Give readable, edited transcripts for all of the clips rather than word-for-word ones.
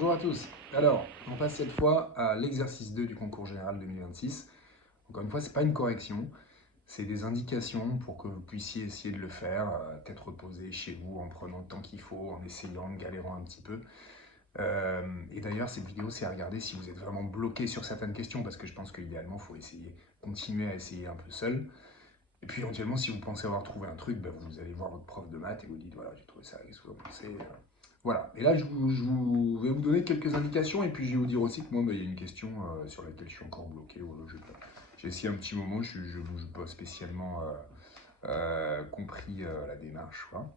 Bonjour à tous. Alors, on passe cette fois à l'exercice 2 du concours général 2026. Encore une fois, ce n'est pas une correction, c'est des indications pour que vous puissiez essayer de le faire, tête reposée chez vous, en prenant le temps qu'il faut, en essayant, en galérant un petit peu. Et d'ailleurs, cette vidéo, c'est à regarder si vous êtes vraiment bloqué sur certaines questions, parce que je pense qu'idéalement, il faut essayer, continuer à essayer un peu seul. Et puis éventuellement, si vous pensez avoir trouvé un truc, ben, vous allez voir votre prof de maths et vous dites, voilà, j'ai trouvé ça, qu'est-ce que vous en pensez? Voilà. Et là, je vais vous donner quelques indications et puis je vais vous dire aussi que moi, ben, il y a une question sur laquelle je suis encore bloqué. Voilà, j'ai essayé un petit moment, je n'ai pas spécialement compris la démarche, quoi.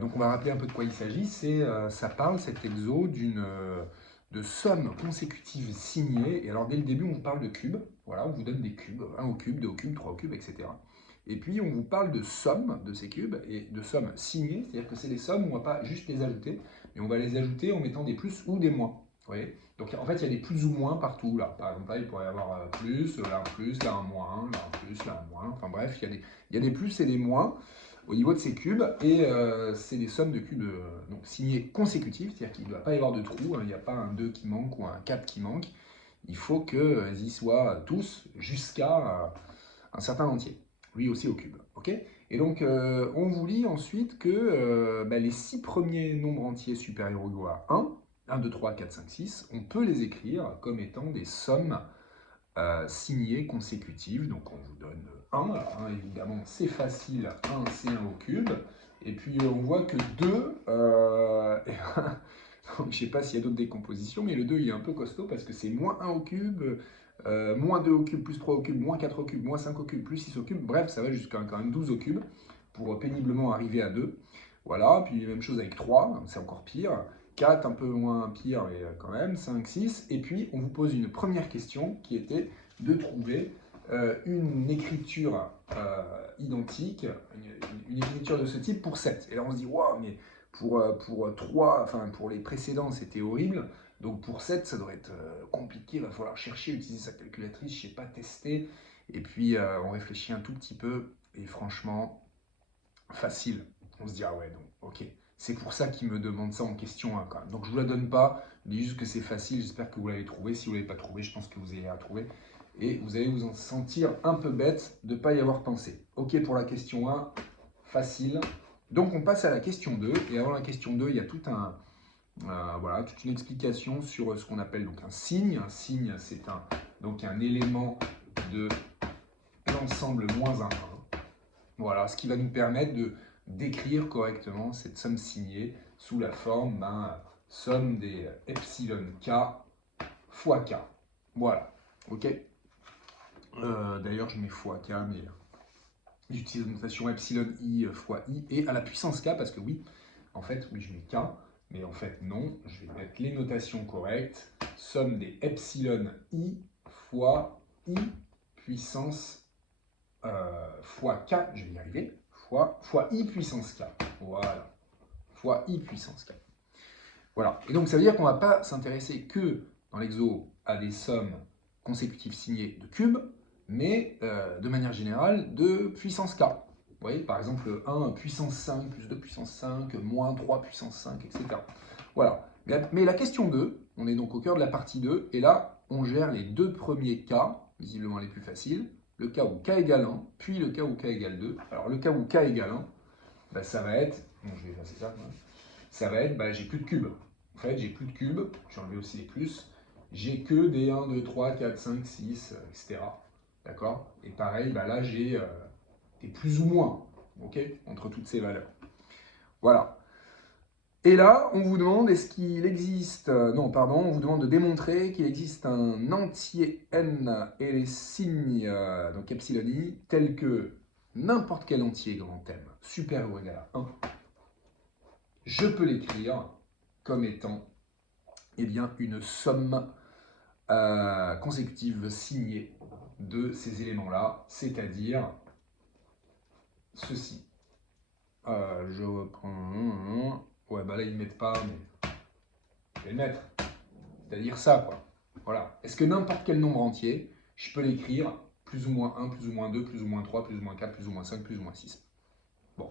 Donc on va rappeler un peu de quoi il s'agit. Ça parle, cet exo, de sommes consécutives signées. Et alors dès le début, on vous parle de cubes. Voilà, on vous donne des cubes, 1 au cube, 2 au cube, 3 au cube, etc. Et puis on vous parle de sommes de ces cubes et de sommes signées, c'est-à-dire que c'est des sommes où on ne va pas juste les ajouter, mais on va les ajouter en mettant des plus ou des moins. Vous voyez? Donc en fait, il y a des plus ou moins partout. Là, par exemple, là, il pourrait y avoir plus, là un moins, là un plus, là un moins. Enfin bref, il y a des plus et des moins au niveau de ces cubes, et c'est des sommes de cubes donc signées consécutives, c'est-à-dire qu'il ne doit pas y avoir de trou, hein, il n'y a pas un 2 qui manque ou un 4 qui manque, il faut qu'ils y soient tous jusqu'à un certain entier, lui aussi au cube. Okay, et donc on vous lit ensuite que les 6 premiers nombres entiers supérieurs ou égaux à 1, 2, 3, 4, 5, 6, on peut les écrire comme étant des sommes signées consécutives. Donc on vous donne 1. Alors 1, évidemment, c'est facile. 1, c'est 1 au cube. Et puis on voit que 2, donc, je ne sais pas s'il y a d'autres décompositions, mais le 2 il est un peu costaud parce que c'est moins 1 au cube, moins 2 au cube, plus 3 au cube, moins 4 au cube, moins 5 au cube, plus 6 au cube. Bref, ça va jusqu'à quand même 12 au cube pour péniblement arriver à 2. Voilà, puis même chose avec 3, c'est encore pire. 4, un peu moins pire, mais quand même, 5, 6. Et puis, on vous pose une première question qui était de trouver une écriture identique, une écriture de ce type pour 7. Et là, on se dit, waouh, mais pour 3, enfin pour les précédents, c'était horrible. Donc pour 7, ça doit être compliqué, il va falloir chercher, utiliser sa calculatrice, je ne sais pas, tester. Et puis on réfléchit un tout petit peu, et franchement, facile. On se dit, ah ouais, donc, ok. C'est pour ça qu'il me demande ça en question 1 quand même. Donc je ne vous la donne pas, je dis juste que c'est facile, j'espère que vous l'avez trouvé. Si vous ne l'avez pas trouvé, je pense que vous allez la trouver. Et vous allez vous en sentir un peu bête de ne pas y avoir pensé. Ok pour la question 1, facile. Donc on passe à la question 2. Et avant la question 2, il y a voilà, toute une explication sur ce qu'on appelle donc un signe. Un signe, c'est donc un élément de l'ensemble moins 1. Voilà, ce qui va nous permettre de d'écrire correctement cette somme signée sous la forme d'un somme des epsilon k fois k. Voilà, ok. D'ailleurs, je mets fois k, mais j'utilise la notation epsilon i fois i et à la puissance k, parce que oui, en fait, oui, je mets k, mais en fait, non, je vais mettre les notations correctes. Somme des epsilon i fois i puissance fois k, je vais y arriver, fois i puissance k. Voilà, fois i puissance k. Voilà, et donc ça veut dire qu'on ne va pas s'intéresser que dans l'exo à des sommes consécutives signées de cubes, mais de manière générale de puissance k. Vous voyez, par exemple 1 puissance 5 plus 2 puissance 5, moins 3 puissance 5, etc. Voilà, mais la question 2, on est donc au cœur de la partie 2, et là, on gère les deux premiers cas, visiblement les plus faciles, le cas où k égale 1, puis le cas où k égale 2. Alors le cas où k égale 1, bah, ça va être, bon, je vais effacer ça, ça va être, bah, j'ai plus de cubes. En fait, j'ai plus de cubes, j'ai enlevé aussi les plus, j'ai que des 1, 2, 3, 4, 5, 6, etc. D'accord? Et pareil, bah, là, j'ai des plus ou moins, ok, entre toutes ces valeurs. Voilà. Et là, on vous demande, est-ce qu'il existe, non, pardon, on vous demande de démontrer qu'il existe un entier n et les signes, donc epsilon i, tels que n'importe quel entier grand M supérieur ou égal à 1, je peux l'écrire comme étant eh bien, une somme consécutive signée de ces éléments-là, c'est-à-dire ceci. Je reprends... Ouais, bah là, ils ne mettent pas, mais je vais le mettre. C'est-à-dire ça, quoi. Voilà. Est-ce que n'importe quel nombre entier, je peux l'écrire plus ou moins 1, plus ou moins 2, plus ou moins 3, plus ou moins 4, plus ou moins 5, plus ou moins 6. Bon.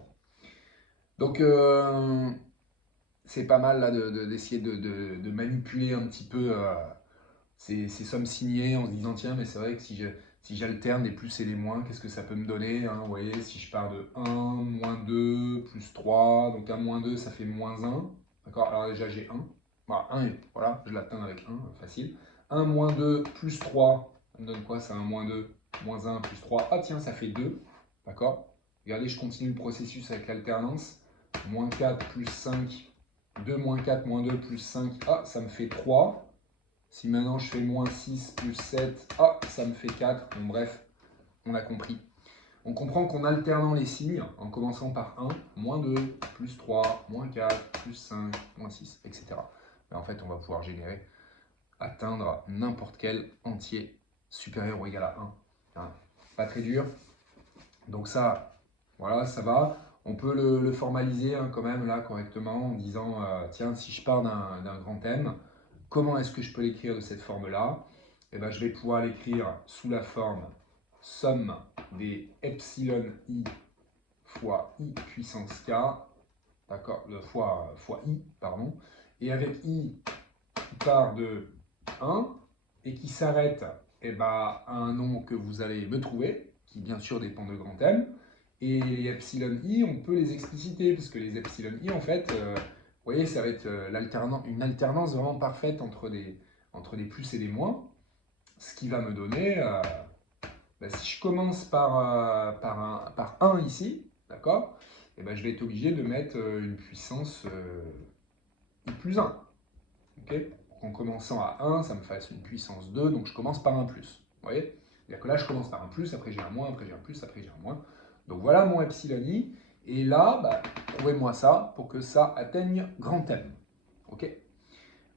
Donc, c'est pas mal là d'essayer de manipuler un petit peu ces sommes signées en se disant tiens, mais c'est vrai que si j'alterne des plus et des moins, qu'est-ce que ça peut me donner hein. Vous voyez, si je pars de 1, moins 2, plus 3, donc 1, moins 2, ça fait moins 1. D'accord. Alors déjà, j'ai 1. Voilà, 1, voilà, je l'atteins avec 1, facile. 1, moins 2, plus 3, ça me donne quoi? C'est 1, moins 2, moins 1, plus 3. Ah tiens, ça fait 2. D'accord. Regardez, je continue le processus avec l'alternance. Moins 4, plus 5, 2, moins 4, moins 2, plus 5. Ah, ça me fait 3. Si maintenant je fais moins 6 plus 7, ah, ça me fait 4. Bon, bref, on a compris. On comprend qu'en alternant les signes, en commençant par 1, moins 2, plus 3, moins 4, plus 5, moins 6, etc. Ben, en fait, on va pouvoir générer, atteindre n'importe quel entier supérieur ou égal à 1. Hein, pas très dur. Donc ça, voilà, ça va. On peut le formaliser hein, quand même là correctement en disant, tiens, si je pars d'un grand M, comment est-ce que je peux l'écrire de cette forme-là? Eh ben, je vais pouvoir l'écrire sous la forme somme des epsilon i fois i puissance k, d'accord, fois i, pardon, et avec i qui part de 1 et qui s'arrête eh ben, à un nombre que vous allez me trouver, qui bien sûr dépend de grand M. Et les epsilon i, on peut les expliciter, parce que les epsilon i, en fait, vous voyez, ça va être une alternance vraiment parfaite entre des plus et des moins, ce qui va me donner, ben, si je commence par 1 ici, d'accord, eh ben, je vais être obligé de mettre une puissance i plus 1. Okay, en commençant à 1, ça me fasse une puissance 2, donc je commence par un plus. Vous voyez? C'est-à-dire que là, je commence par un plus, après j'ai un moins, après j'ai un plus, après j'ai un moins. Donc voilà mon epsilon i. Et là, bah, trouvez-moi ça pour que ça atteigne grand M. Ok?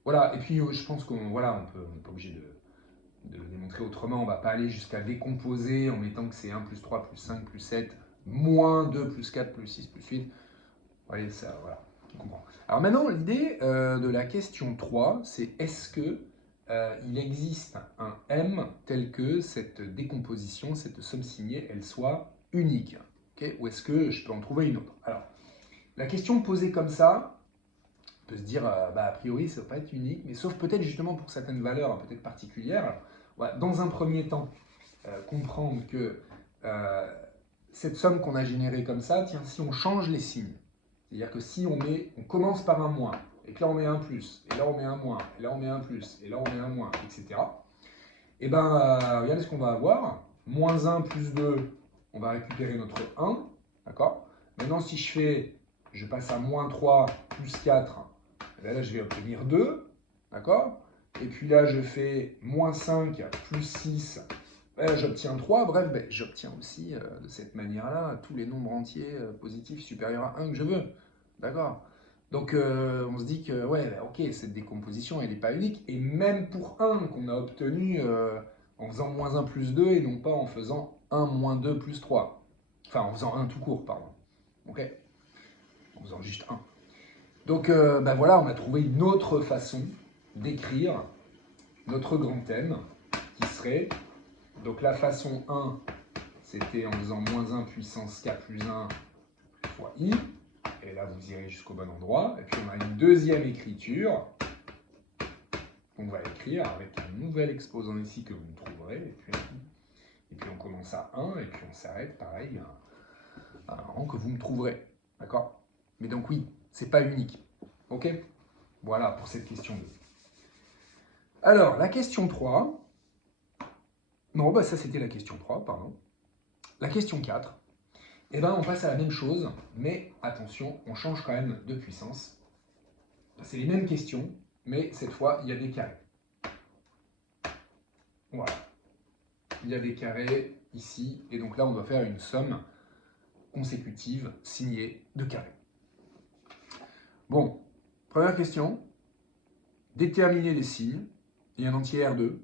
Voilà, et puis je pense qu'on voilà, on n'est pas obligé de le démontrer autrement. On ne va pas aller jusqu'à décomposer en mettant que c'est 1 plus 3 plus 5 plus 7, moins 2 plus 4 plus 6 plus 8. Vous voyez, ça, voilà. Alors maintenant, l'idée de la question 3, c'est est-ce que il existe un M tel que cette décomposition, cette somme signée, elle soit unique, okay, ou est-ce que je peux en trouver une autre? Alors, la question posée comme ça, on peut se dire, bah, a priori, ça ne va pas être unique, mais sauf peut-être justement pour certaines valeurs peut-être particulières. Alors, voilà, dans un premier temps, comprendre que cette somme qu'on a générée comme ça, tiens, si on change les signes, c'est-à-dire que si on commence par un moins, et que là on met un plus, et là on met un moins, et là on met un plus, et là on met un moins, etc. Et bien, regardez ce qu'on va avoir. Moins 1 plus 2, on va récupérer notre 1. D'accord? Maintenant, si je passe à moins 3 plus 4, là je vais obtenir 2. D'accord? Et puis là, je fais moins 5 plus 6. Là, j'obtiens 3. Bref, ben, j'obtiens aussi de cette manière-là tous les nombres entiers positifs supérieurs à 1 que je veux. D'accord? Donc on se dit que, ouais, ok, cette décomposition, elle n'est pas unique. Et même pour 1 qu'on a obtenu en faisant moins 1 plus 2 et non pas en faisant 1 moins 2 plus 3. Enfin, en faisant 1 tout court, pardon. Ok? En faisant juste 1. Donc ben voilà, on a trouvé une autre façon d'écrire notre grand thème qui serait, donc la façon 1, c'était en faisant moins 1 puissance k plus 1 fois i. Et là, vous irez jusqu'au bon endroit. Et puis, on a une deuxième écriture qu'on va écrire avec un nouvel exposant ici que vous me trouverez. Et puis on commence à 1 et puis on s'arrête, pareil, à un rang que vous me trouverez. D'accord? Mais donc oui, c'est pas unique. Ok? Voilà pour cette question 2. Alors, la question 3. Non, bah ça c'était la question 3, pardon. La question 4. Eh bien, on passe à la même chose, mais attention, on change quand même de puissance. C'est les mêmes questions, mais cette fois, il y a des carrés. Voilà. Il y a des carrés ici, et donc là, on doit faire une somme consécutive signée de carrés. Bon, première question. Déterminer les signes et un entier R2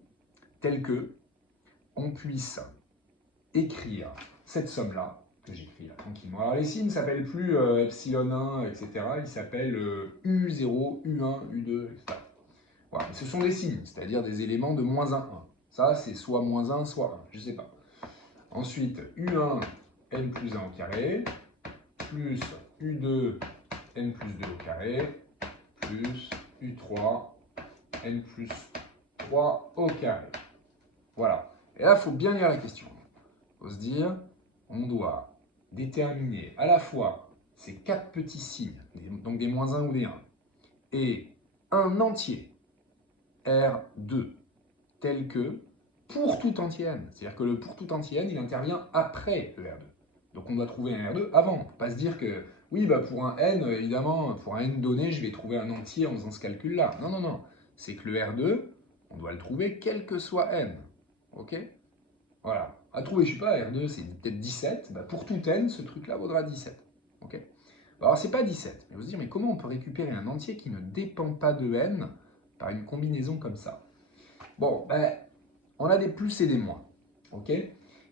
tel que on puisse écrire cette somme-là, que j'écris là tranquillement. Alors les signes ne s'appellent plus epsilon 1, etc. Ils s'appellent U0, U1, U2, etc. Voilà. Ce sont des signes, c'est-à-dire des éléments de moins 1, 1. Ça, c'est soit moins 1, soit 1, je ne sais pas. Ensuite, U1, n plus 1 au carré, plus U2, n plus 2 au carré, plus U3 n plus 3 au carré. Voilà. Et là, il faut bien lire la question. Il faut se dire, on doit déterminer à la fois ces 4 petits signes, donc des moins 1 ou des 1, et un entier R2 tel que pour tout entier n. C'est-à-dire que le pour tout entier n, il intervient après le R2. Donc on doit trouver un R2 avant. Il ne faut pas se dire que, oui, bah pour un n, évidemment, pour un n donné, je vais trouver un entier en faisant ce calcul-là. Non, non, non. C'est que le R2, on doit le trouver quel que soit n. Ok? Voilà. À trouver, je ne sais pas, R2, c'est peut-être 17. Bah pour tout n, ce truc-là vaudra 17. Ok? Alors, c'est pas 17. Mais vous se dire, mais comment on peut récupérer un entier qui ne dépend pas de n par une combinaison comme ça? Bon, ben, on a des plus et des moins. Ok?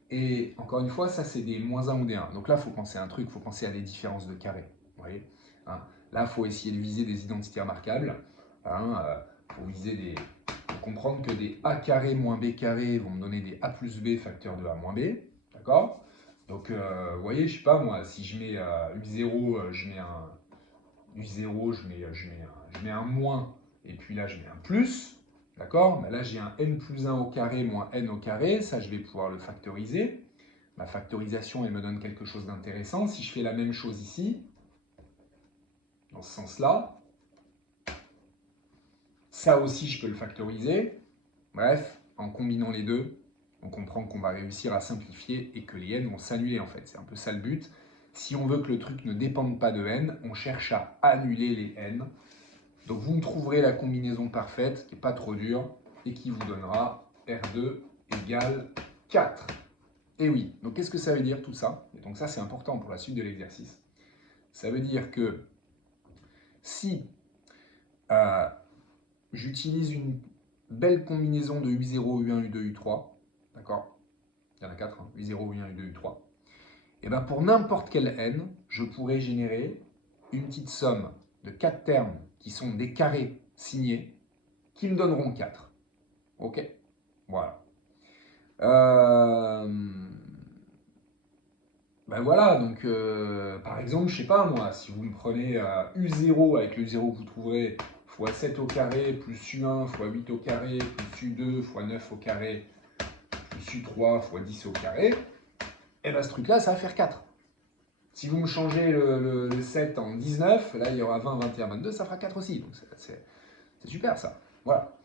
Et encore une fois, ça, c'est des moins 1 ou des 1. Donc là, il faut penser à un truc, il faut penser à des différences de carré. Vous voyez, hein? Là, il faut essayer de viser des identités remarquables. Hein, faut viser des... faut comprendre que des a carré moins b carré vont me donner des a plus b facteur de a moins b. D'accord? Donc, vous voyez, je sais pas, moi, si je mets U0, je mets un... U0, je mets un moins, et puis là, je mets un plus. D'accord? Ben là, j'ai un n plus 1 au carré moins n au carré. Ça, je vais pouvoir le factoriser. Ma factorisation, elle me donne quelque chose d'intéressant. Si je fais la même chose ici, dans ce sens-là, ça aussi, je peux le factoriser. Bref, en combinant les deux, on comprend qu'on va réussir à simplifier et que les n vont s'annuler, en fait. C'est un peu ça le but. Si on veut que le truc ne dépende pas de n, on cherche à annuler les n. Donc vous me trouverez la combinaison parfaite, qui n'est pas trop dure, et qui vous donnera R2 égale 4. Et oui, donc qu'est-ce que ça veut dire tout ça? Et donc ça c'est important pour la suite de l'exercice. Ça veut dire que si j'utilise une belle combinaison de U0, U1, U2, U3, d'accord? Il y en a 4, hein, U0, U1, U2, U3. Et bien pour n'importe quel n, je pourrais générer une petite somme de 4 termes qui sont des carrés signés, qui me donneront 4. Ok? Voilà. Ben voilà, donc par exemple, je sais pas moi, si vous me prenez U0 avec le U0 que vous trouverez fois 7 au carré plus U1 fois 8 au carré plus U2 fois 9 au carré plus U3 fois 10 au carré, et ben ce truc-là, ça va faire 4. Si vous me changez le 7 en 19, là il y aura 20, 21, 22, ça fera 4 aussi. Donc c'est super ça. Voilà.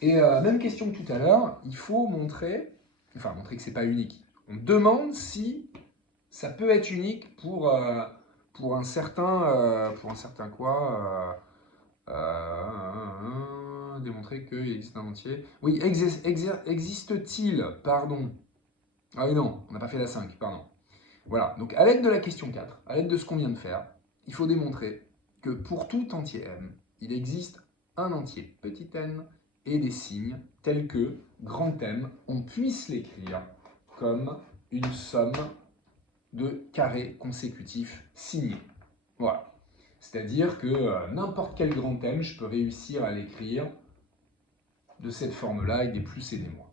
Et même question que tout à l'heure, il faut montrer que c'est pas unique. On demande si ça peut être unique pour un certain quoi démontrer qu'il existe un entier. Oui, existe-t-il, pardon. Ah oui non, on n'a pas fait la 5, pardon. Voilà, donc à l'aide de la question 4, à l'aide de ce qu'on vient de faire, il faut démontrer que pour tout entier m, il existe un entier petit n et des signes tels que grand M, on puisse l'écrire comme une somme de carrés consécutifs signés. Voilà. C'est-à-dire que n'importe quel grand M, je peux réussir à l'écrire de cette forme-là avec des plus et des moins.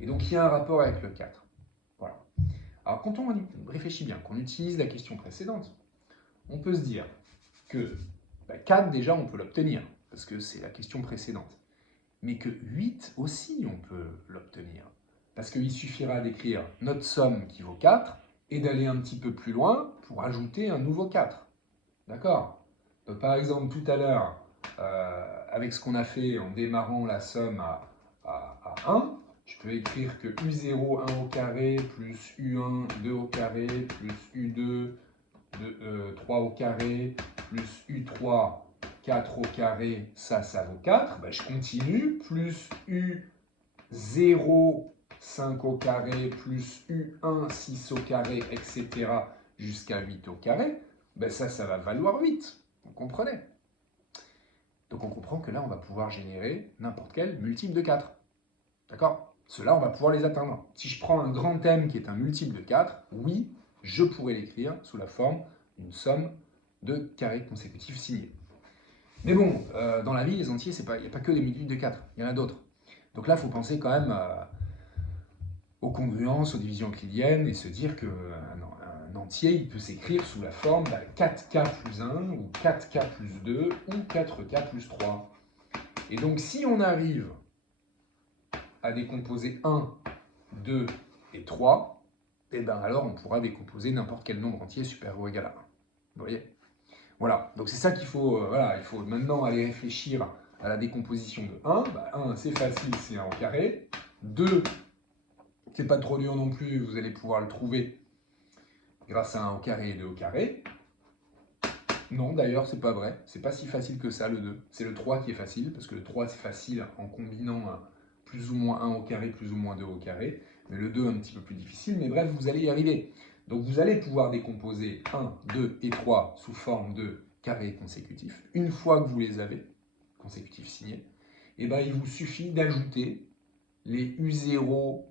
Et donc il y a un rapport avec le 4. Voilà. Alors quand on réfléchit bien, qu'on utilise la question précédente, on peut se dire que 4 déjà on peut l'obtenir, parce que c'est la question précédente. Mais que 8 aussi on peut l'obtenir. Parce qu'il suffira d'écrire notre somme qui vaut 4 et d'aller un petit peu plus loin pour ajouter un nouveau 4. D'accord? Donc par exemple tout à l'heure, avec ce qu'on a fait en démarrant la somme à 1, je peux écrire que U0, 1 au carré, plus U1, 2 au carré, plus U2, 3 au carré, plus U3, 4 au carré, ça vaut 4. Ben, je continue, plus U0, 5 au carré, plus U1, 6 au carré, etc. jusqu'à 8 au carré. Ben ça va valoir 8. Vous comprenez? Donc on comprend que là, on va pouvoir générer n'importe quel multiple de 4. D'accord? Ceux-là, on va pouvoir les atteindre. Si je prends un grand M qui est un multiple de 4, oui, je pourrais l'écrire sous la forme d'une somme de carrés consécutifs signés. Mais bon, dans la vie, les entiers, il n'y a pas que des multiples de 4, il y en a d'autres. Donc là, il faut penser quand même aux congruences, aux divisions euclidiennes, et se dire qu'un un entier, il peut s'écrire sous la forme 4k plus 1, ou 4k plus 2, ou 4k plus 3. Et donc, si on arrive à décomposer 1, 2 et 3, et bien alors on pourra décomposer n'importe quel nombre entier supérieur ou égal à 1. Vous voyez? Voilà, donc c'est ça qu'il faut, voilà, il faut maintenant aller réfléchir à la décomposition de 1. 1, c'est facile, c'est 1 au carré. 2, c'est pas trop dur non plus, vous allez pouvoir le trouver grâce à 1 au carré et 2 au carré. Non, d'ailleurs, c'est pas vrai. C'est pas si facile que ça, le 2. C'est le 3 qui est facile, parce que le 3, c'est facile en combinant plus ou moins 1 au carré, plus ou moins 2 au carré. Mais le 2, un petit peu plus difficile. Mais bref, vous allez y arriver. Donc, vous allez pouvoir décomposer 1, 2 et 3 sous forme de carrés consécutifs. Une fois que vous les avez, consécutifs signés, et ben, il vous suffit d'ajouter les U0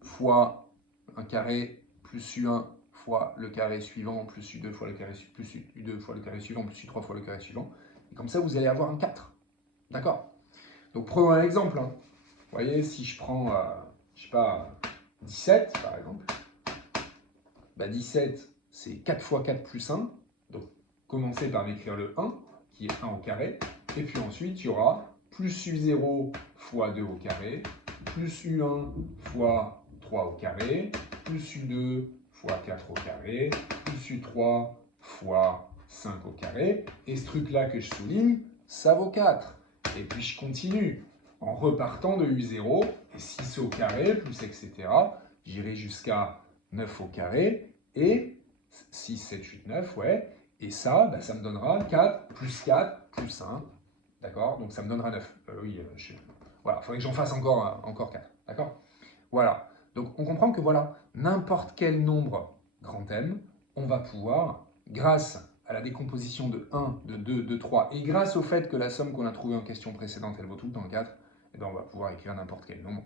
fois un carré plus U1 fois le carré suivant, plus U2 fois le carré plus U2 fois le carré suivant, plus U3 fois le carré suivant. Et comme ça, vous allez avoir un 4. D'accord? Donc prenons un exemple. Hein. Vous voyez, si je prends, je sais pas, 17 par exemple, 17 c'est 4 fois 4 plus 1. Donc commencez par m'écrire le 1, qui est 1 au carré. Et puis ensuite, il y aura plus U0 fois 2 au carré, plus U1 fois 3 au carré, plus U2 fois 4 au carré, plus U3 fois 5 au carré. Et ce truc-là que je souligne, ça vaut 4. Et puis je continue en repartant de U0, et 6 au carré, plus etc. J'irai jusqu'à 9 au carré, et 6, 7, 8, 9, ouais. Et ça, ça me donnera 4 plus 4 plus 1. D'accord? Donc ça me donnera 9. Oui, voilà, il faudrait que j'en fasse encore 4. D'accord? Voilà. Donc on comprend que voilà, n'importe quel nombre grand M, on va pouvoir, grâce à la décomposition de 1, de 2, de 3, et grâce au fait que la somme qu'on a trouvée en question précédente, elle vaut tout le temps 4, et on va pouvoir écrire n'importe quel nombre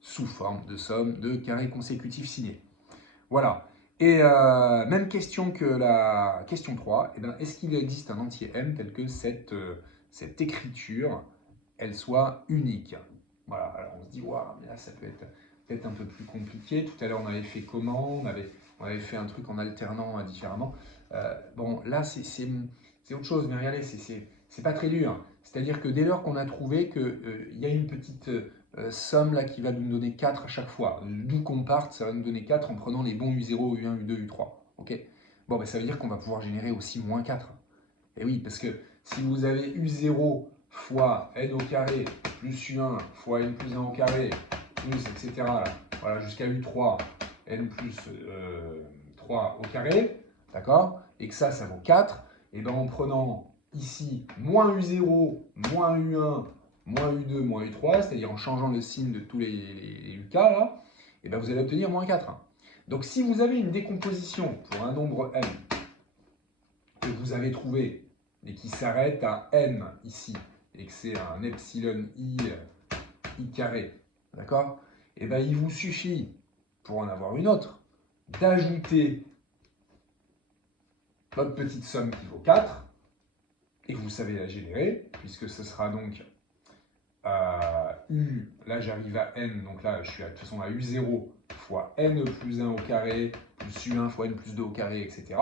sous forme de somme de carrés consécutifs signés. Voilà. Et même question que la question 3, est-ce qu'il existe un entier M tel que cette écriture, elle soit unique? Voilà, alors on se dit, waouh, mais là ça peut être peut-être un peu plus compliqué. Tout à l'heure on avait fait comment? On avait fait un truc en alternant différemment. Bon, là c'est autre chose, mais regardez, c'est pas très dur. C'est-à-dire que dès lors qu'on a trouvé qu'il y a une petite somme là qui va nous donner 4 à chaque fois, d'où qu'on parte, ça va nous donner 4 en prenant les bons U0, U1, U2, U3. Ok? Bon, ben, ça veut dire qu'on va pouvoir générer aussi moins 4. Et oui, parce que si vous avez U0 fois n au carré plus U1 fois n plus 1 au carré, plus etc. Là, voilà, jusqu'à U3, n plus 3 au carré, d'accord? Et que ça vaut 4, et bien en prenant ici moins U0, moins U1, moins U2, moins U3, c'est-à-dire en changeant le signe de tous les UK là, et bien vous allez obtenir moins 4. Donc si vous avez une décomposition pour un nombre n que vous avez trouvé et qui s'arrête à n ici, et que c'est un epsilon i carré, d'accord? Et bien il vous suffit, pour en avoir une autre, d'ajouter votre petite somme qui vaut 4, et vous savez la générer, puisque ce sera donc U, là j'arrive à n, donc là je suis de toute façon à U0 fois n plus 1 au carré, plus U1 fois n plus 2 au carré, etc.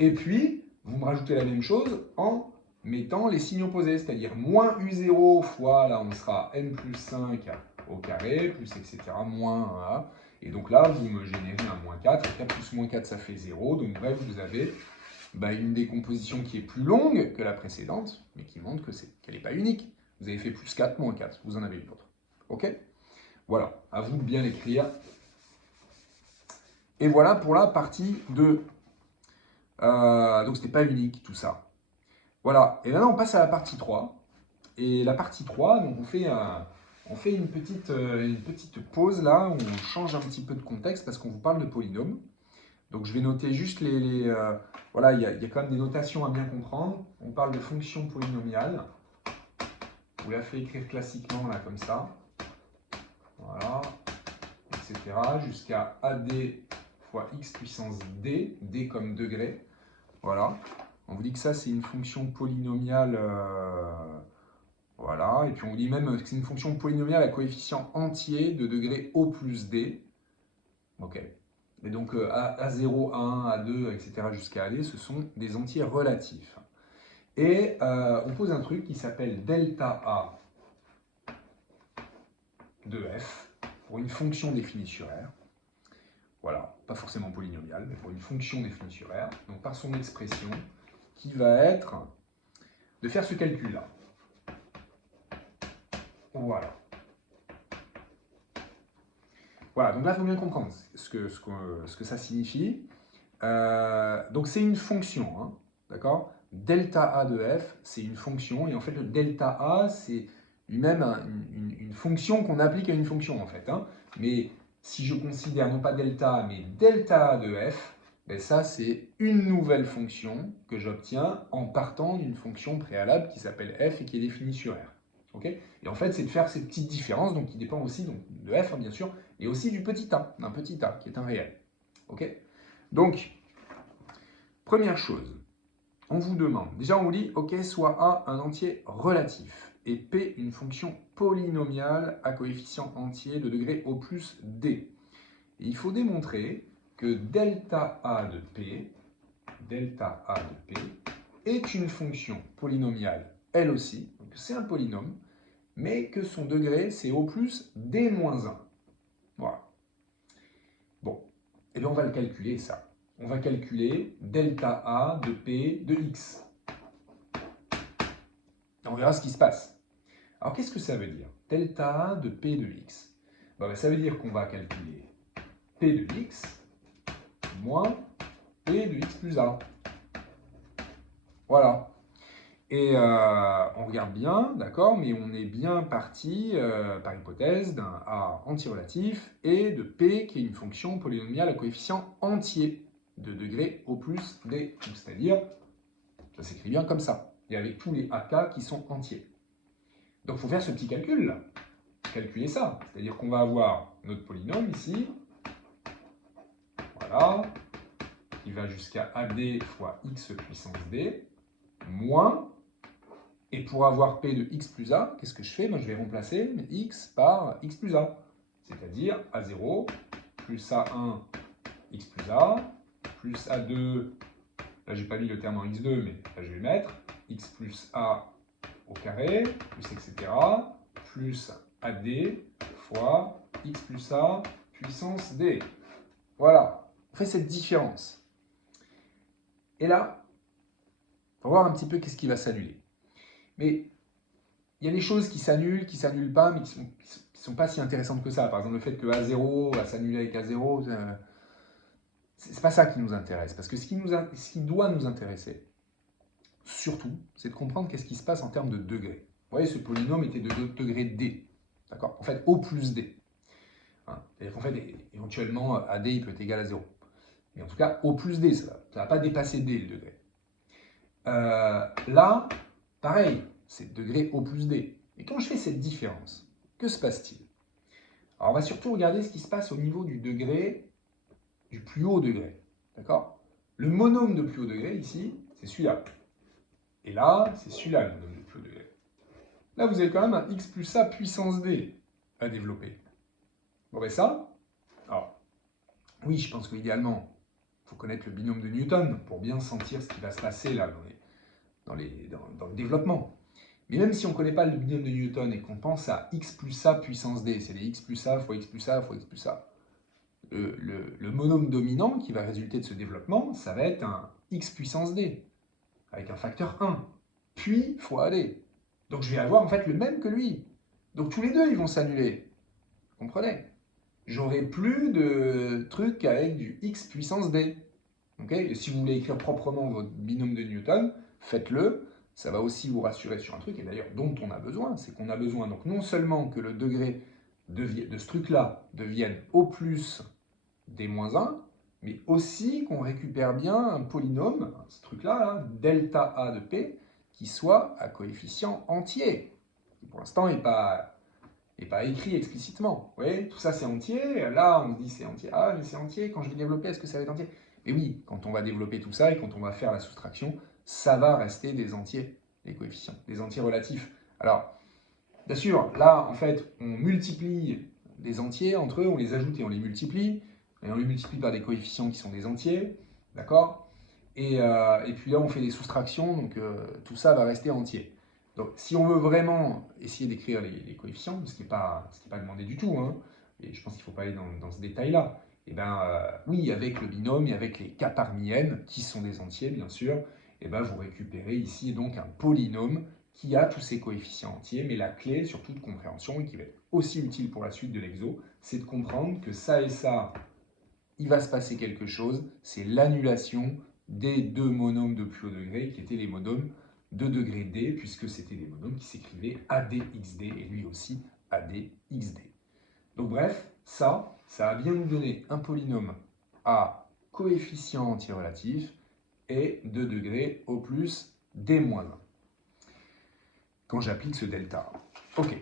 Et puis, vous me rajoutez la même chose en mettant les signes opposés, c'est-à-dire moins U0 fois, là on sera n plus 5 au carré, plus etc. moins 1. Et donc là, vous me générez un moins 4, 4 plus moins 4 ça fait 0, donc bref, vous avez une décomposition qui est plus longue que la précédente, mais qui montre qu'elle n'est pas unique. Vous avez fait plus 4, moins 4, vous en avez une autre. Ok? Voilà, à vous de bien l'écrire. Et voilà pour la partie 2. Donc ce n'est pas unique tout ça. Voilà, et maintenant on passe à la partie 3. Et la partie 3, donc on fait une petite pause là, où on change un petit peu de contexte parce qu'on vous parle de polynômes. Donc je vais noter juste voilà, il y a quand même des notations à bien comprendre. On parle de fonction polynomiale. Je vous la fais écrire classiquement là comme ça. Voilà, etc. Jusqu'à AD fois x puissance d, d comme degré. Voilà. On vous dit que ça c'est une fonction polynomiale. Voilà. Et puis on vous dit même que c'est une fonction polynomiale à coefficient entier de degré O plus d. Ok. Et donc A0, A1, A2, etc. jusqu'à AD, ce sont des entiers relatifs. Et on pose un truc qui s'appelle delta A de f pour une fonction définie sur R. Voilà, pas forcément polynomiale, mais pour une fonction définie sur R. Donc par son expression, qui va être de faire ce calcul-là. Voilà. Voilà, donc là, il faut bien comprendre ce que ça signifie. Donc c'est une fonction, hein, d'accord? Delta A de f, c'est une fonction, et en fait le delta A, c'est lui-même une fonction qu'on applique à une fonction, en fait. Hein. Mais si je considère non pas delta A, mais delta A de f, ben ça c'est une nouvelle fonction que j'obtiens en partant d'une fonction préalable qui s'appelle f et qui est définie sur R. Okay, et en fait, c'est de faire ces petites différences, donc qui dépendent aussi donc, de f, hein, bien sûr, et aussi du petit a, d'un petit a, qui est un réel. Okay, donc, première chose, on vous demande, déjà on vous dit, ok, soit A un entier relatif, et P une fonction polynomiale à coefficient entier de degré au plus D. Et il faut démontrer que delta A de P est une fonction polynomiale, elle aussi, donc c'est un polynôme, mais que son degré, c'est au plus D-1. Voilà. Bon, et bien on va le calculer, ça. On va calculer delta A de P de X. On verra ce qui se passe. Alors, qu'est-ce que ça veut dire? Delta A de P de X. Ben, ça veut dire qu'on va calculer P de X moins P de X plus A. Voilà. Et on regarde bien, d'accord, mais on est bien parti, par hypothèse, d'un A antirelatif et de P qui est une fonction polynomiale à coefficient entier de degré au plus D. C'est-à-dire, ça s'écrit bien comme ça, et avec tous les AK qui sont entiers. Donc il faut faire ce petit calcul là, calculer ça. C'est-à-dire qu'on va avoir notre polynôme ici, voilà, qui va jusqu'à AD fois X puissance D, moins. Et pour avoir P de X plus A, qu'est-ce que je fais? Moi, je vais remplacer X par X plus A. C'est-à-dire A0 plus A1 X plus A, plus A2, là, j'ai pas mis le terme en X2, mais là, je vais mettre X plus A au carré, plus etc., plus AD fois X plus A puissance D. Voilà, on fait cette différence. Et là, on va voir un petit peu qu'est-ce qui va s'annuler. Mais il y a des choses qui s'annulent pas, mais qui sont pas si intéressantes que ça. Par exemple, le fait que A0 va s'annuler avec A0, c'est pas ça qui nous intéresse. Parce que ce qui doit nous intéresser, surtout, c'est de comprendre qu'est-ce qui se passe en termes de degrés. Vous voyez, ce polynôme était de degré D. D'accord? En fait, O plus D. Hein, c'est-à-dire qu'en fait, éventuellement, AD il peut être égal à 0. Mais en tout cas, O plus D, ça ne va pas dépasser D, le degré. Là, pareil, c'est degré O plus D. Et quand je fais cette différence, que se passe-t-il? Alors, on va surtout regarder ce qui se passe au niveau du degré, du plus haut degré. D'accord? Le monôme de plus haut degré, ici, c'est celui-là. Et là, c'est celui-là, le monôme de plus haut degré. Là, vous avez quand même un x plus a puissance d à développer. Bon, ben ça, alors, oui, je pense qu'idéalement, il faut connaître le binôme de Newton pour bien sentir ce qui va se passer là dans le développement. Mais même si on ne connaît pas le binôme de Newton et qu'on pense à x plus a puissance d, c'est les x plus a fois x plus a fois x plus a, le monôme dominant qui va résulter de ce développement, ça va être un x puissance d, avec un facteur 1, puis fois ad. Donc je vais avoir en fait le même que lui. Donc tous les deux, ils vont s'annuler. Vous comprenez? J'aurai plus de trucs avec du x puissance d. Okay, et si vous voulez écrire proprement votre binôme de Newton, faites-le. Ça va aussi vous rassurer sur un truc, et d'ailleurs dont on a besoin, c'est qu'on a besoin donc non seulement que le degré de ce truc-là devienne au plus d-1, mais aussi qu'on récupère bien un polynôme, ce truc-là, là, delta A de P, qui soit à coefficient entier, qui pour l'instant n'est pas écrit explicitement. Vous voyez, tout ça c'est entier, là on se dit c'est entier, ah mais c'est entier, quand je vais développer, est-ce que ça va être entier? Mais oui, quand on va développer tout ça et quand on va faire la soustraction, ça va rester des entiers, les coefficients, des entiers relatifs. Alors, bien sûr, là en fait, on multiplie des entiers entre eux, on les ajoute et on les multiplie. et on les multiplie par des coefficients qui sont des entiers, d'accord? Et puis là, on fait des soustractions, donc tout ça va rester entier. Donc, si on veut vraiment essayer d'écrire les coefficients, ce qui n'est pas demandé du tout, hein, et je pense qu'il ne faut pas aller dans ce détail-là, et ben oui, avec le binôme et avec les k parmi n, qui sont des entiers, bien sûr, et ben vous récupérez ici donc un polynôme qui a tous ces coefficients entiers, mais la clé, surtout de compréhension, et qui va être aussi utile pour la suite de l'exo, c'est de comprendre que ça et ça, il va se passer quelque chose, c'est l'annulation des deux monômes de plus haut degré, qui étaient les monômes de degré D, puisque c'était des monômes qui s'écrivaient ADXD, et lui aussi ADXD. Donc bref, ça va bien nous donner un polynôme à coefficient antirelatif et de degré au plus D-1, quand j'applique ce delta. Ok.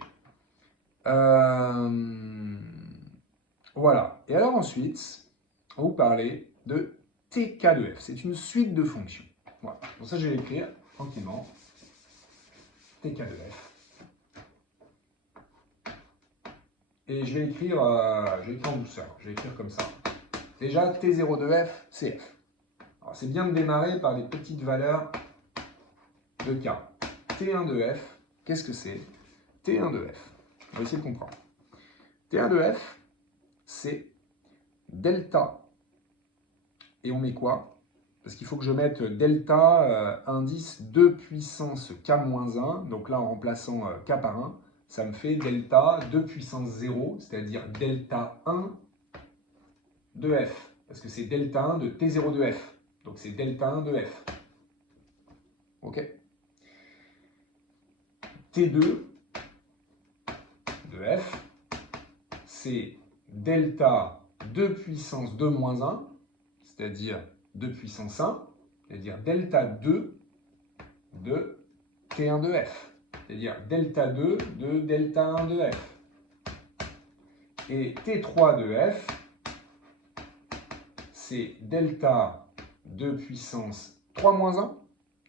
Voilà. Et alors ensuite, on va vous parler de TK de f. C'est une suite de fonctions. Voilà. Donc ça, je vais l'écrire tranquillement. TK de f. Et je vais l'écrire en douceur. Je vais écrire comme ça. Déjà, T0 de f, c'est f. Alors, c'est bien de démarrer par des petites valeurs de K. T1 de f, qu'est-ce que c'est? T1 de f. On va essayer de comprendre. T1 de f, c'est delta. Et on met quoi? Parce qu'il faut que je mette delta indice 2 puissance k-1. Donc là, en remplaçant k par 1, ça me fait delta 2 puissance 0, c'est-à-dire delta 1 de f. Parce que c'est delta 1 de T0 de f. Donc c'est delta 1 de f. OK? T2 de f, c'est delta 2 puissance 2 moins 1, c'est-à-dire 2 puissance 1, c'est-à-dire delta 2 de T1 de f, c'est-à-dire delta 2 de delta 1 de f. Et T3 de f, c'est delta 2 puissance 3 moins 1,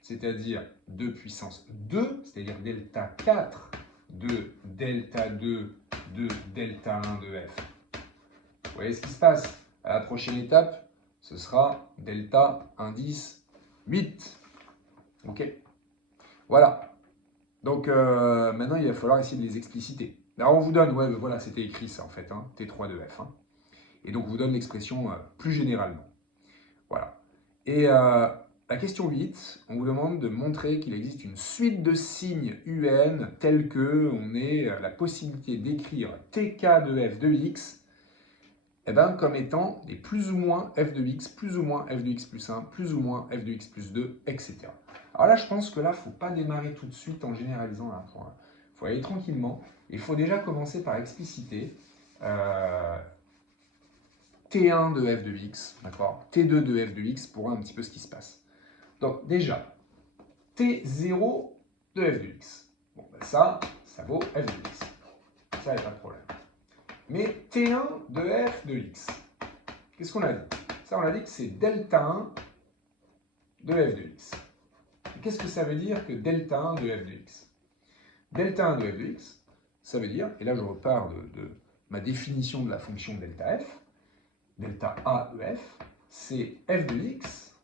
c'est-à-dire 2 puissance 2, c'est-à-dire delta 4 de delta 2 de delta 1 de f. Vous voyez ce qui se passe? À la prochaine étape, ce sera delta indice 8. OK? Voilà. Donc maintenant, il va falloir essayer de les expliciter. Alors on vous donne, ouais, voilà, c'était écrit ça en fait, hein, T3 de f. Hein. Et donc on vous donne l'expression plus généralement. Voilà. Et la question 8, on vous demande de montrer qu'il existe une suite de signes UN tels que on ait la possibilité d'écrire TK de f de x eh ben, comme étant des plus ou moins f de x, plus ou moins f de x plus 1, plus ou moins f de x plus 2, etc. Alors là, je pense que là, il ne faut pas démarrer tout de suite en généralisant là. Il faut aller tranquillement. Il faut déjà commencer par expliciter T1 de f de x, d'accord, T2 de f de x pour voir un petit peu ce qui se passe. Donc déjà, T0 de f de x. Bon, ben ça vaut f de x. Ça, il n'y a pas de problème. Mais T1 de f de x, qu'est-ce qu'on a dit? Ça, on a dit que c'est delta 1 de f de x. Qu'est-ce que ça veut dire que delta 1 de f de x? Delta 1 de f de x, ça veut dire, et là je repars de ma définition de la fonction delta f, delta a de f, c'est f de x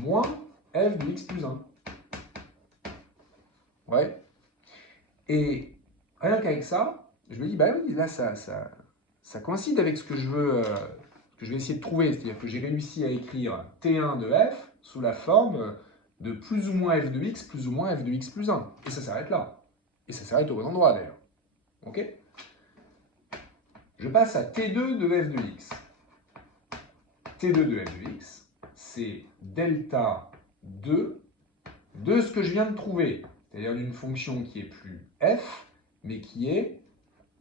moins f de x plus 1. Ouais. Et rien qu'avec ça, je me dis, bah oui, là ça coïncide avec ce que je veux essayer de trouver. C'est-à-dire que j'ai réussi à écrire T1 de f sous la forme de plus ou moins f de x plus ou moins f de x plus 1. Et ça s'arrête là. Et ça s'arrête au bon endroit d'ailleurs. Ok? Je passe à T2 de f de x. T2 de f de x, c'est delta 2 de ce que je viens de trouver. C'est-à-dire d'une fonction qui est plus f, mais qui est,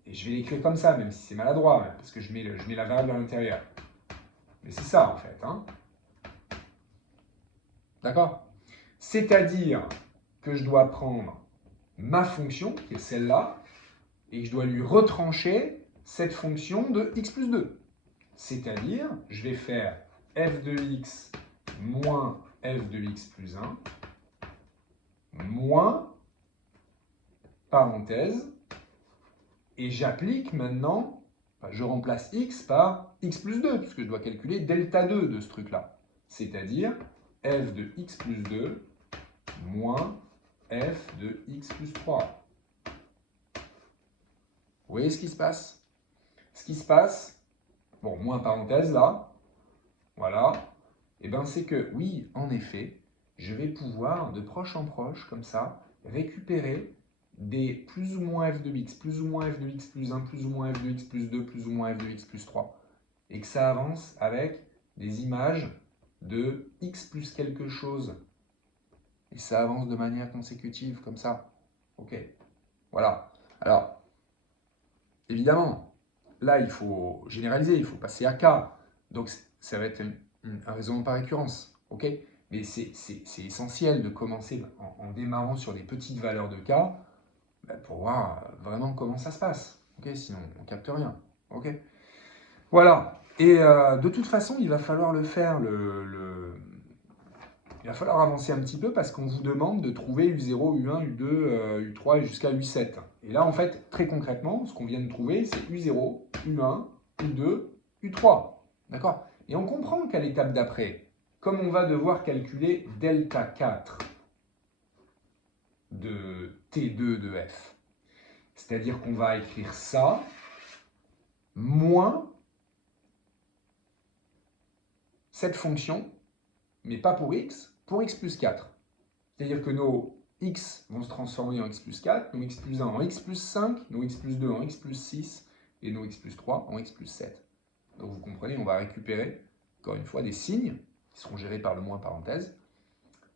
et je vais l'écrire comme ça, même si c'est maladroit, parce que je mets la variable à l'intérieur. Mais c'est ça en fait. Hein. D'accord? C'est-à-dire que je dois prendre ma fonction, qui est celle-là, et que je dois lui retrancher cette fonction de x plus 2. C'est-à-dire, je vais faire f de x moins f de x plus 1, moins, parenthèse, et j'applique maintenant je remplace x par x plus 2, puisque je dois calculer delta 2 de ce truc-là. C'est-à-dire f de x plus 2 moins f de x plus 3. Vous voyez ce qui se passe? Ce qui se passe, bon, moins parenthèse là, voilà, et bien c'est que, oui, en effet, je vais pouvoir, de proche en proche, comme ça, récupérer des plus ou moins f de x, plus ou moins f de x plus 1, plus ou moins f de x plus 2, plus ou moins f de x plus 3, et que ça avance avec des images de x plus quelque chose, et ça avance de manière consécutive, comme ça. Ok, voilà. Alors, évidemment, là, il faut généraliser, il faut passer à K. Donc, ça va être un raisonnement par récurrence. Ok, mais c'est essentiel de commencer en démarrant sur des petites valeurs de K pour voir vraiment comment ça se passe. Ok, sinon, on ne capte rien. Ok, voilà. Et de toute façon, il va falloir le faire, il va falloir avancer un petit peu parce qu'on vous demande de trouver U0, U1, U2, U3 et jusqu'à U7. Et là, en fait, très concrètement, ce qu'on vient de trouver, c'est U0, U1, U2, U3. D'accord? Et on comprend qu'à l'étape d'après, comme on va devoir calculer delta 4 de T2 de F, c'est-à-dire qu'on va écrire ça moins cette fonction, mais pas pour x plus 4. C'est-à-dire que nos x vont se transformer en x plus 4, nos x plus 1 en x plus 5, nos x plus 2 en x plus 6 et nos x plus 3 en x plus 7. Donc vous comprenez, on va récupérer, encore une fois, des signes qui seront gérés par le moins parenthèse,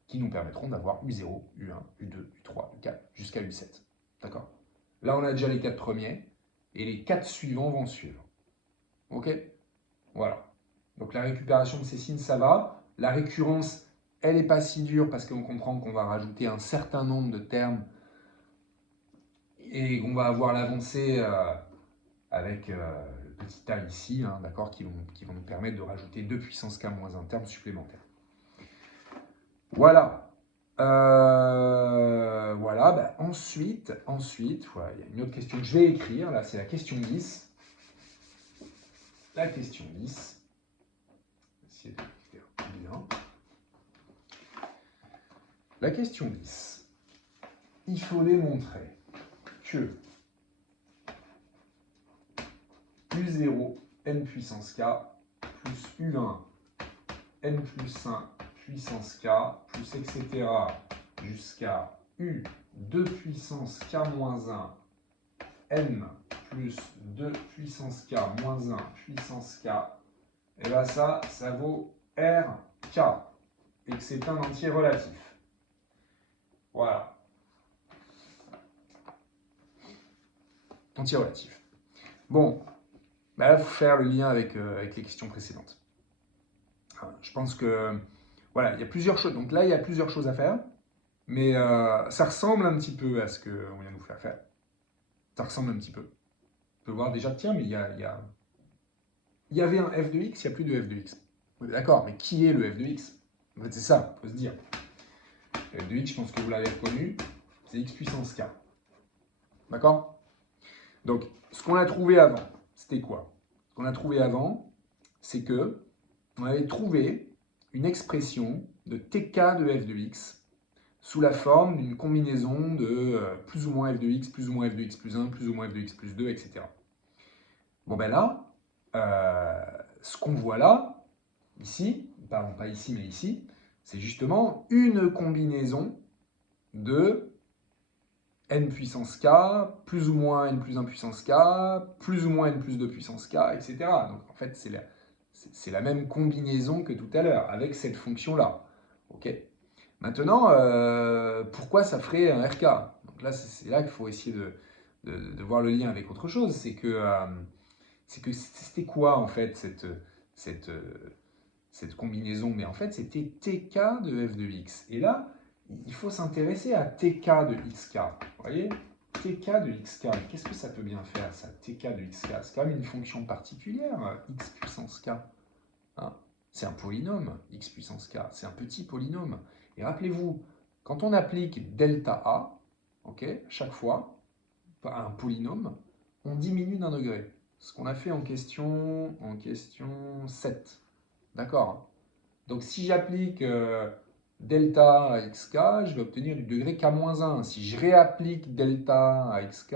qui nous permettront d'avoir U0, U1, U2, U3, U4, jusqu'à U7. D'accord? Là, on a déjà les 4 premiers, et les 4 suivants vont suivre. Ok? Voilà. Donc la récupération de ces signes, ça va. La récurrence, elle n'est pas si dure parce qu'on comprend qu'on va rajouter un certain nombre de termes et qu'on va avoir l'avancée avec le petit a ici, hein, d'accord, qui vont nous permettre de rajouter 2 puissance k moins un terme supplémentaire. Voilà. Voilà. Bah, ensuite, voilà, il y a une autre question que je vais écrire. Là, c'est la question 10. La question 10. Essayer de l'écrire bien. La question 10. Il faut démontrer que U0 n puissance k plus U1 n plus 1 puissance k plus etc. jusqu'à U2 puissance k moins 1 n plus 2 puissance k moins 1 puissance k, et bien ça vaut RK et que c'est un entier relatif. Voilà. Entier relatif. Bon, bah là, il faut faire le lien avec les questions précédentes. Je pense que, voilà, il y a plusieurs choses. Donc là, il y a plusieurs choses à faire, mais ça ressemble un petit peu à ce qu'on vient de nous faire faire. Ça ressemble un petit peu. On peut voir déjà, tiens, mais il y avait un f de x, il n'y a plus de f de x. D'accord, mais qui est le f de x? En fait, c'est ça, il faut se dire. Le f de x, je pense que vous l'avez reconnu, c'est x puissance k. D'accord? Donc, ce qu'on a trouvé avant, c'était quoi? Ce qu'on a trouvé avant, c'est que on avait trouvé une expression de tk de f de x sous la forme d'une combinaison de plus ou moins f de x, plus ou moins f de x plus 1, plus ou moins f de x plus 2, etc. Bon ben là, ce qu'on voit là, ici, pardon, pas ici mais ici, c'est justement une combinaison de n puissance k, plus ou moins n plus 1 puissance k, plus ou moins n plus 2 puissance k, etc. Donc en fait, c'est la même combinaison que tout à l'heure, avec cette fonction-là. Ok. Maintenant, pourquoi ça ferait un RK? Donc là, c'est là qu'il faut essayer de voir le lien avec autre chose. C'est que c'était quoi en fait cette combinaison? Mais en fait, c'était TK de f de x. Et là, il faut s'intéresser à TK de xk. Vous voyez? TK de xk. Qu'est-ce que ça peut bien faire, ça? TK de xk. C'est quand même une fonction particulière, x puissance k. Hein, c'est un polynôme, x puissance k. C'est un petit polynôme. Et rappelez-vous, quand on applique delta a, okay, chaque fois, à un polynôme, on diminue d'un degré. ce qu'on a fait en question 7. D'accord? Donc, si j'applique delta à xk, je vais obtenir du degré k-1. Si je réapplique delta à xk,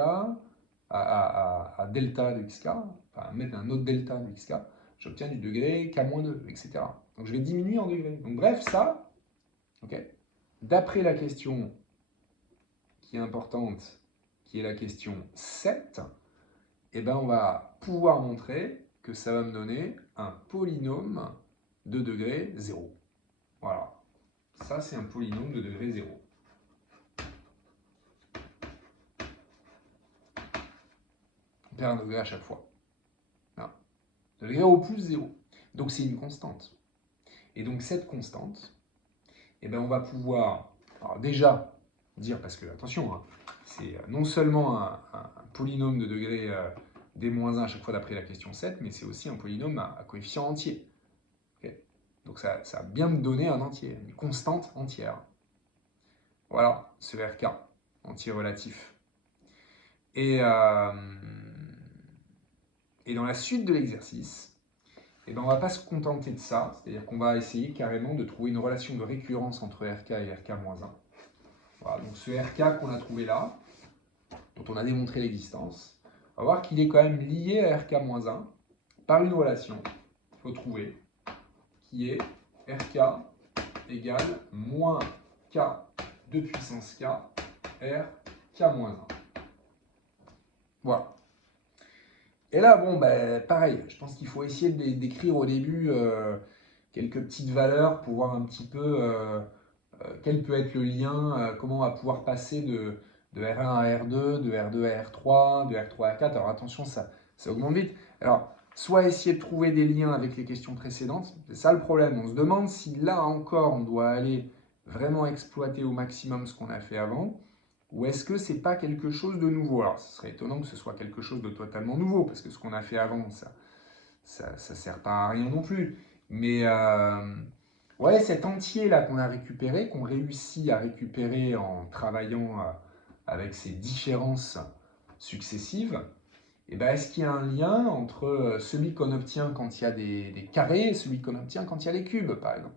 à delta de xk, enfin mettre un autre delta de xk, j'obtiens du degré k-2, etc. Donc, je vais diminuer en degrés. Donc, bref, ça, okay, d'après la question qui est importante, qui est la question 7, eh ben, on va pouvoir montrer que ça va me donner un polynôme de degré 0. Voilà. Ça, c'est un polynôme de degré 0. On perd un degré à chaque fois. Voilà. Degré au plus 0. Donc, c'est une constante. Et donc, cette constante, eh ben, on va pouvoir, alors déjà, dire, parce que, attention, hein, c'est non seulement un polynôme de degré d-1 à chaque fois d'après la question 7, mais c'est aussi un polynôme à coefficient entier. Okay, donc, ça va bien me donner un entier, une constante entière. Voilà, ce RK, entier relatif. Et dans la suite de l'exercice, eh ben, on ne va pas se contenter de ça, c'est-à-dire qu'on va essayer carrément de trouver une relation de récurrence entre RK et RK-1. Voilà, donc ce RK qu'on a trouvé là, dont on a démontré l'existence, on va voir qu'il est quand même lié à RK-1 par une relation qu'il faut trouver, qui est RK égale moins K de puissance K, RK-1. Voilà. Et là, bon, ben, pareil, je pense qu'il faut essayer d'écrire au début quelques petites valeurs pour voir un petit peu quel peut être le lien, comment on va pouvoir passer de R1 à R2, de R2 à R3, de R3 à R4. Alors attention, ça augmente vite. Alors, soit essayer de trouver des liens avec les questions précédentes, c'est ça le problème. On se demande si là encore, on doit aller vraiment exploiter au maximum ce qu'on a fait avant, ou est-ce que c'est pas quelque chose de nouveau? Alors, ce serait étonnant que ce soit quelque chose de totalement nouveau, parce que ce qu'on a fait avant, ça sert pas à rien non plus. Mais ouais, cet entier-là qu'on a récupéré, qu'on réussit à récupérer en travaillant avec ces différences successives, et ben, est-ce qu'il y a un lien entre celui qu'on obtient quand il y a des carrés et celui qu'on obtient quand il y a des cubes, par exemple?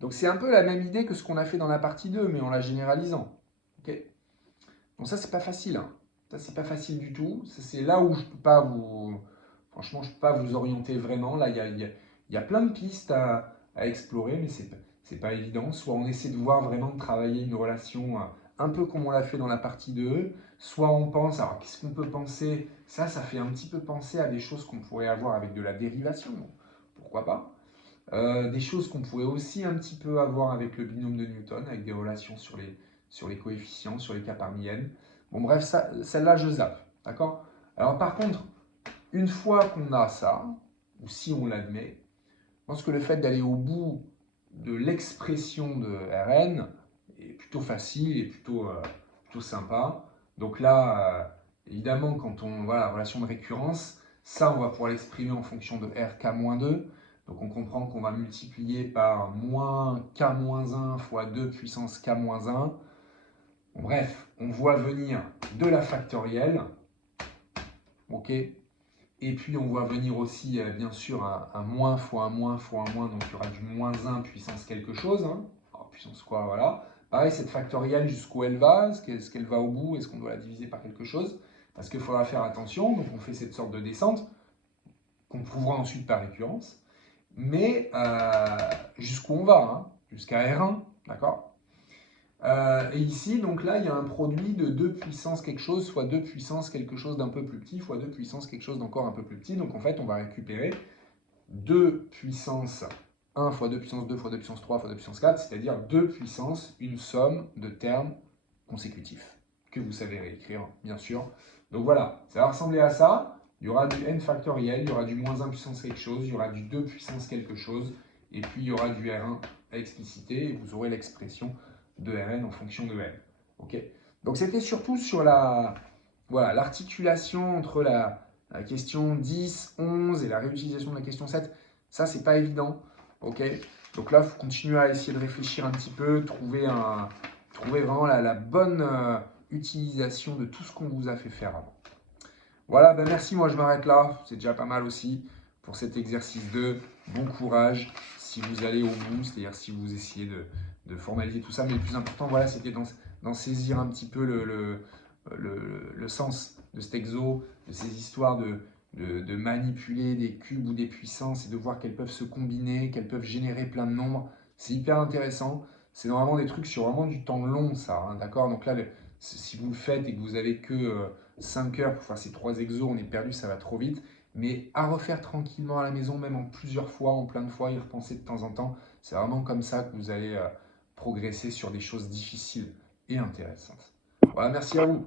Donc c'est un peu la même idée que ce qu'on a fait dans la partie 2, mais en la généralisant. Okay, donc ça, c'est pas facile. Hein. Ça, c'est pas facile du tout. C'est là où je peux pas vous... Franchement, je peux pas vous orienter vraiment. Là, il y a plein de pistes à explorer, mais c'est pas évident. Soit on essaie de voir vraiment de travailler une relation un peu comme on l'a fait dans la partie 2, soit on pense... Alors, qu'est-ce qu'on peut penser? Ça fait un petit peu penser à des choses qu'on pourrait avoir avec de la dérivation. Pourquoi pas? Des choses qu'on pourrait aussi un petit peu avoir avec le binôme de Newton, avec des relations sur les coefficients, sur les k parmi n. Bon bref, celle-là je zappe, d'accord? Alors par contre, une fois qu'on a ça, ou si on l'admet, je pense que le fait d'aller au bout de l'expression de Rn est plutôt facile et plutôt sympa. Donc là, évidemment, quand on voit la relation de récurrence, ça on va pouvoir l'exprimer en fonction de Rk-2. Donc on comprend qu'on va multiplier par moins k-1 fois 2 puissance k-1. Bon, bref, on voit venir de la factorielle. Ok. Et puis on voit venir aussi, bien sûr, un moins fois un moins fois un moins. Donc il y aura du moins 1 puissance quelque chose. Hein. Alors, puissance quoi, voilà. Pareil, cette factorielle, jusqu'où elle va? Est-ce qu'elle va au bout? Est-ce qu'on doit la diviser par quelque chose? Parce qu'il faudra faire attention. Donc on fait cette sorte de descente qu'on prouvera ensuite par récurrence. Mais jusqu'où on va, hein, jusqu'à R1, d'accord? Et ici, donc là, il y a un produit de 2 puissance quelque chose, fois 2 puissance quelque chose d'un peu plus petit, fois 2 puissance quelque chose d'encore un peu plus petit. Donc en fait, on va récupérer 2 puissance 1 fois 2 puissance 2 fois 2 puissance 3 fois 2 puissance 4, c'est-à-dire 2 puissance une somme de termes consécutifs, que vous savez réécrire, bien sûr. Donc voilà, ça va ressembler à ça. Il y aura du n factoriel, il y aura du moins 1 puissance quelque chose, il y aura du 2 puissance quelque chose, et puis il y aura du R1 à expliciter, et vous aurez l'expression de Rn en fonction de n. Okay, donc c'était surtout sur l'articulation entre la question 10, 11 et la réutilisation de la question 7. Ça, c'est pas évident. Okay, donc là, il faut continuer à essayer de réfléchir un petit peu, trouver vraiment la bonne utilisation de tout ce qu'on vous a fait faire avant. Voilà, ben merci, moi je m'arrête là. C'est déjà pas mal aussi pour cet exercice 2. Bon courage si vous allez au bout, c'est-à-dire si vous essayez de formaliser tout ça. Mais le plus important, voilà, c'était d'en saisir un petit peu le sens de cet exo, de ces histoires de manipuler des cubes ou des puissances et de voir qu'elles peuvent se combiner, qu'elles peuvent générer plein de nombres. C'est hyper intéressant. C'est normalement des trucs sur vraiment du temps long, ça, hein, d'accord? Donc là, si vous le faites et que vous avez que 5 heures pour faire ces 3 exos, on est perdu, ça va trop vite. Mais à refaire tranquillement à la maison, même en plusieurs fois, en plein de fois, y repenser de temps en temps. C'est vraiment comme ça que vous allez progresser sur des choses difficiles et intéressantes. Voilà, merci à vous.